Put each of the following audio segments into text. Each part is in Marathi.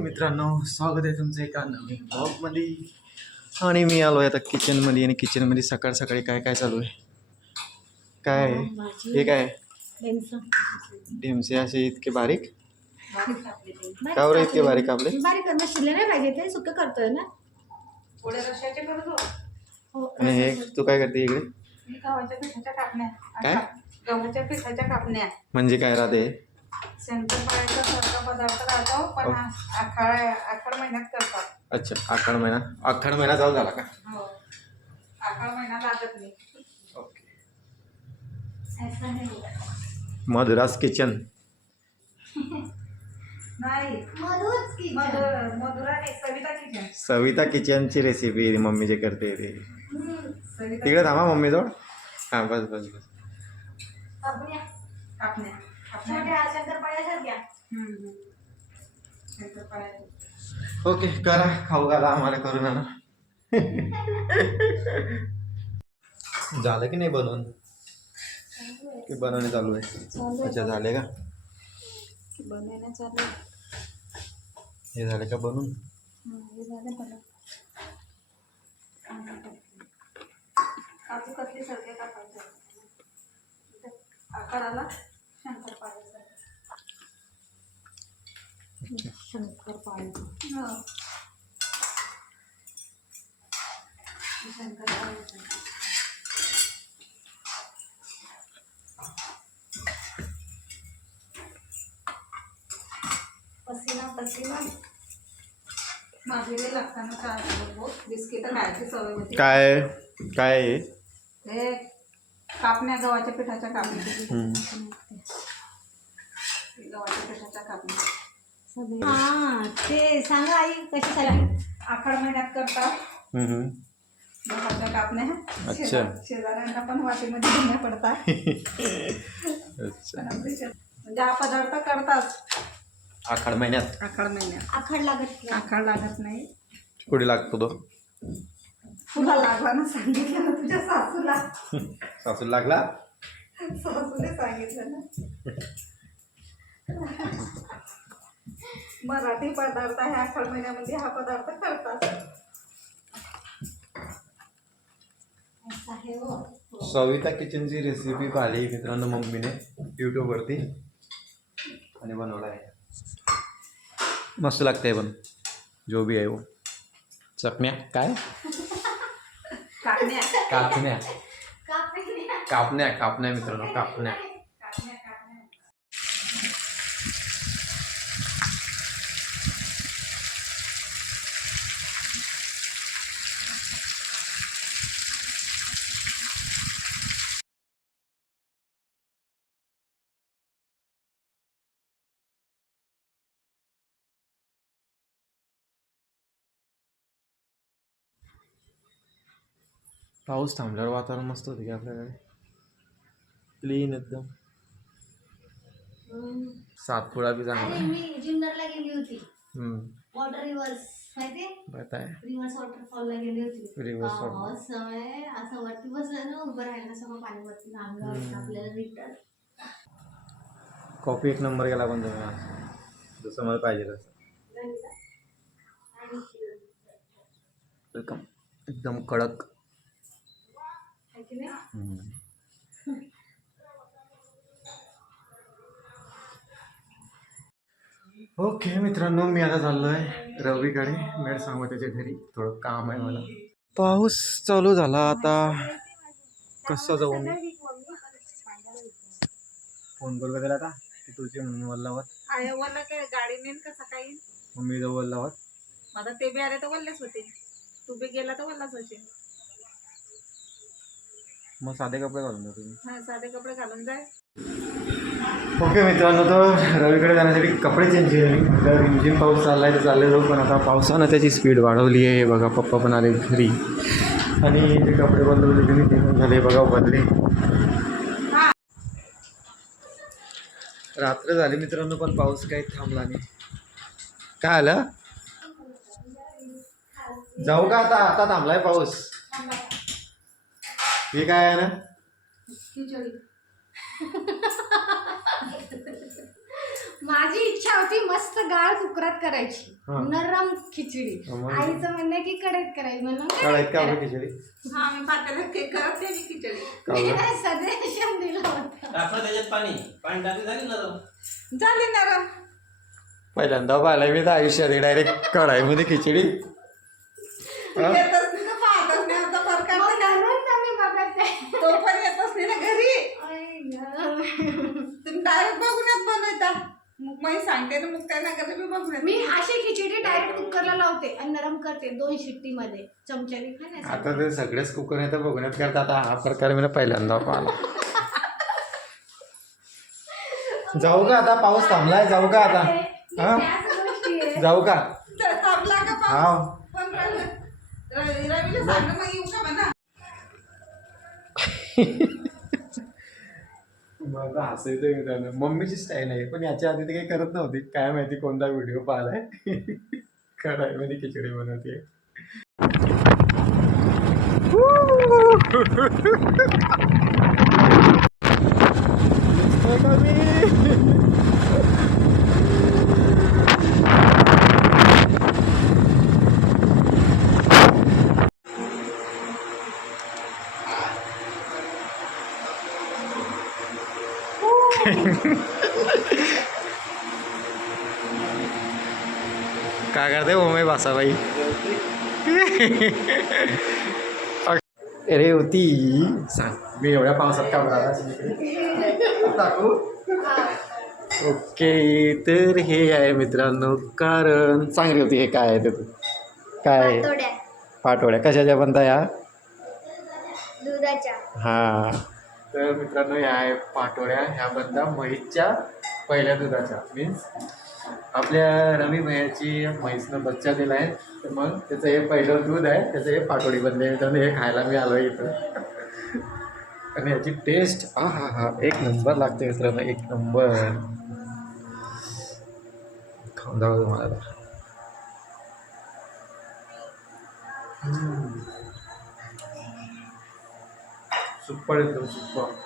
मित्रांनो, स्वागत आहे तुमचं एका नवीन ब्लॉगमध्ये. आणि मी आलो आहे आता किचनमध्ये. आणि किचनमध्ये सकाळ सकाळी काय काय चालू आहे? काय आहे हे? काय ढेमसे असे इतके बारीक? का बरं इतके बारीक आपले? बारीक शिजले नाही पाहिजे, ते सुक्क करतोय ना. थोडे रश्याचे करतो. आणि हे तू काय करते इकडे? मी गव्हाच्या पिठाच्या कापण्या. काय? गव्हाच्या पिठाच्या कापण्या. म्हणजे काय राहते? शंकरपाळ्याचा सारखा पदार्थ राहतो, पण आखाड महिन्यात करतात. अच्छा, आखाड महिना. आखाड महिना चालू झाला का? हो, आखाड महिना लागत नाही. ओके. ऐसा नाही मधुराज किचन. नाही, मधुच की मधुरा नाही, सविता किचन. सविता किचनची रेसिपी मम्मी जे करते ते. सविता तिकडे थांबा मम्मी जवळ. हां, बस बस बस. कापण्या कापण्या. छोट्या शंकरपाळ्यासारख्या. शंकरपाळ्या. ओके, करा, खाऊ घाला आम्हाला, करून आणा. झालं की नाही बनवून? की बनवणे चालू आहे? अच्छा, झाले का? बनवणं चालू. हे झाले का बनवून? हे झालं बघा. काजू कतली सारखे कापायचे. आकाराला शंकरपाळ्याचा. शंकरपाळ्या हो, शंकरपाळ्याचा. पसीना माझे लागताना काय बिस्किट खायची सवय होती. काय काय आहे? हे कापण्या, गव्हाच्या पिठाच्या कापण्या. गव्हाच्या पिठाच्या कापण्या हा, ते सांगा आई कशासाठी. आखाड महिन्यात करतात. गव्हाच्या कापण्या. अच्छा. शेजाऱ्यांना पण वाटीमध्ये घेण्या पडतात. अच्छा, म्हणजे हा पदार्थ करतात आखाड महिन्यात. आखाड महिन्यात. आखड लागत नाही. आखाड लागत नाही. कुठे लागतो तो? तुला लागला ना, सांगितलं ना तुझ्या सासूला. सासू लागला? सासूने सांगितलं ना. मराठी पदार्थ आहे, आखाड महिन्यामध्ये हा पदार्थ करतात. ऐसा है वो. सविता किचनची रेसिपी पाहिली मित्रांनो मम्मीने यूट्यूबवरती आणि बनवला आहे. मस्त लागते पण, जो भी आहे वो. चटण्या काय? कापण्या. कापण्या कापण्या कापण्या कापण्या मित्रांनो, कापण्या. कापण्या कापण्या. पाऊस थांबल्यावर वातावरण मस्त होते की आपल्याकडे, क्लीन एकदम. सातपुडा बी अरे चांगला. मी जुन्नरला गेली होती. वॉटर रिव्हर्स माहिती, बताय रिव्हर्स वॉटरफॉलला गेली होती. रिव्हर्स समय असं वरती बसलं ना, उभं राहायला सगळं पाणी वरती अंगावर आपल्याला रिटर्न. कॉफी एक नंबर गेला पण तुम्ही आज, जसं मला पाहिजे तसं. एकदम एकदम कडक. ओके मित्रांनो, मी आता चाललो आहे रवीकडे, मेड सांगू त्याच्या घरी, थोडं काम आहे मला. पाऊस चालू झाला आता, कसं जाऊ मी? फोन करू का त्याला आता की तुझी म्हणून वल्लावत? वल्ला काय गाडी नेन का सकाळी? मम्मी जाऊ वल्लावत. आता ते बी आले तर वल्लेच होते, तू बी गेला तर वल्लाच होशील. मग साधे कपडे घालून जा तुम्ही. हा, साधे कपडे घालून जाय. ओके मित्रांनो, तर रवीकडे जाण्यासाठी कपडे चेंज केले. तर रिमझिम पाऊस चालला आहे तर चालले जाऊ, पण आता पावसानं त्याची स्पीड वाढवली आहे. बघा, पप्पा पण आले घरी आणि जे कपडे बदलवले तुम्ही ते पण झाले बघा बदले. रात्र झाली मित्रांनो, पण पाऊस काही थांबला नाही. काय आलं? जाऊ का आता? आता थांबलाय पाऊस. हे काय आहे ना? खिचडी. माझी इच्छा होती मस्त डाळ कुकरात करायची, हा. नरम खिचडी. मग? आईचं म्हणणं आहे की कढईत करायची, म्हणून कढईत का बरं खिचडी? हा मी पातेल्यात काही करत नाही मी खिचडी. का बरं? सजेशन दिलं होतं. त्याच्यात पाणी टाकली झाली ना जाऊ. झाली नरम. पहिल्यांदा पाहिलं मी तर आयुष्यात डायरेक्ट कढाईमध्ये खिचडी. हा? येतच नाही ना, पाहतच नाही आता फरक मग आहे. म्हणून तर मी बघत आहे. तो पण येतच नाही ना घरी. आई गं. तुम्ही डायरेक्ट बघूनच बनवता. मग मी सांगते ना, मग त्यांना घरी मी बघून मी अशी खिचडी डायरेक्ट कुकरला लावते आणि नरम करते 2 शिट्टीमध्ये चमच्याने खाण्यासाठी. आता ते सगळेच कुकर येतं बघण्यात करतात. आता हा प्रकार मी पहिल्यांदा पाहिला. जाऊ का आता? पाऊस थांबलाय, जाऊ का आता? हा? त्याच गोष्टी आहे. जाऊ का? तर थांबला का पाऊस? हा. पण रवीला सांग मग येऊ का म्हणा. माझा हसायचं मित्रांनो. मम्मीची स्टाईल आहे, पण याच्या आधी ते काही करत नव्हती. काय माहिती कोणता व्हिडिओ पाहिलाय. कढाईमध्ये खिचडी बनवते. काय करते ओमे बासाबाई? अरे होती सांग, मी एवढ्या पावसात का बघा टाकू. ओके, तर हे आहे मित्रांनो कारण. सांग रे होती हे काय आहे ते तू? काय पातोड्या पाटोळ्या कशाच्या बनता या? दुधाच्या. हा, तर मित्रांनो ह्या आहे पाटोळ्या. ह्या बनता म्हैसच्या पहिल्या दुधाच्या. मीन्स आपल्या रवी भैयाची म्हैसनं बच्चा दिला आहे, तर मग त्याचं हे पहिलं दूध आहे, त्याचं हे पाटोळी बनले. मित्रांनो हे खायला मी आलो इथं. आणि याची टेस्ट हा हा हा एक नंबर लागते मित्रांनो, एक नंबर. खाऊन जाऊ तुम्हाला. सुपर एकदम सुपर.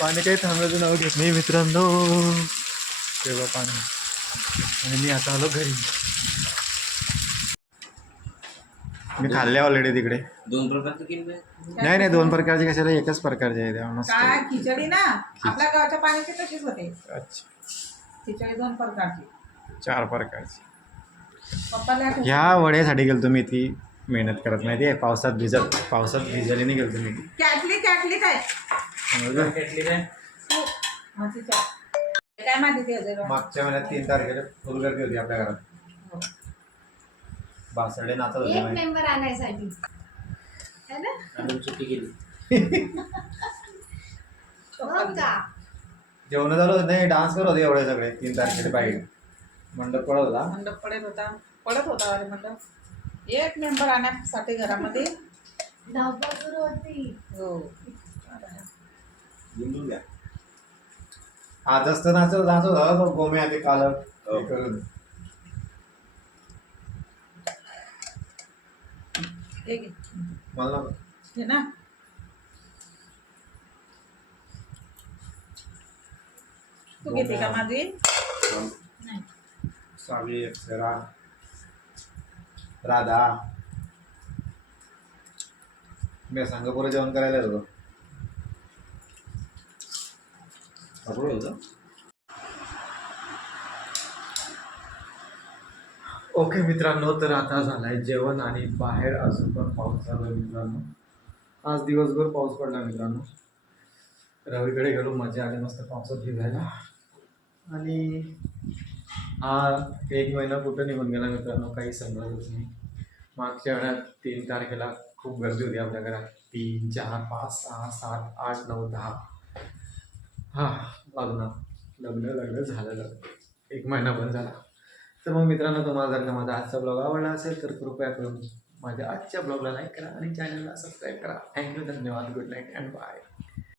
पाणी काही थांबण्याचं नाव घेत नाही मित्रांनो. तेव्हा पाणी. आणि मी आता आलो घरी. मी खाल्ले ऑलरेडी तिकडे. 2 प्रकारचे केले. नाही नाही 2 प्रकारचे कशाला, एकच प्रकारचे आहे तेव्हा मस्त. काय खिचडी ना आपल्या गावच्या पाण्याची तशीच होते. अच्छा, खिचडी 2 प्रकारची. 4 प्रकारचे. पप्पाला ह्या वड्यासाठी गेलो तुम्ही, ती मेहनत करत माहिती आहे. पावसात भिजली नाही गेलो तुम्ही. कॅटली काय केटली काय? काय माहिती ते अजय? मागच्या महिन्यात 3 तारखेला फुल गर्दी होती आपल्या घरात. बासरडे नाचत होते एक माहिती. मेंबर आणायसाठी है ना? आणि सुट्टी केली. हो का? जेवण झालं होतं नाही, डान्स करत होते एवढे सगळे 3 तारखेला बाहेर. मंडप पडत होता. मंडप पडत होता अरे मंडप. एक मेंबर आणण्यासाठी घरामध्ये धावपळ सुरू होती. हो. आज असतं नाचत होता तो गोमे आधी काल हे करून. एक मला हे ना तू घेते का माझी? नाही. सावी, अक्षरा, राधा. मी सांगापूर जेवण करायला होतो. ओके मित्रांनो, तर आता झालाय जेवण आणि बाहेर अजून पण पाऊस चालू आहे मित्रांनो. आज दिवसभर पाऊस पडला मित्रांनो. रवीकडे गेलो, मजा आली मस्त पावसात भिजायला. आणि हा 1 महिना कुठं निघून गेला मित्रांनो, काही समजतच नाही. मागच्या वेळात 3 तारखेला खूप गर्दी होती आपल्या घरात. 3, 4, 5, 6, 7, 8, 9, 10. हां, लग्न झालं. 1 महिना पण झाला. तर मग मित्रांनो, तुम्हाला जर का माझा आजचा ब्लॉग आवडला असेल तर कृपया करून माझ्या आजच्या ब्लॉगला लाईक करा आणि चॅनलला सबस्क्राईब करा. थँक्यू, धन्यवाद, गुड नाईट अँड बाय.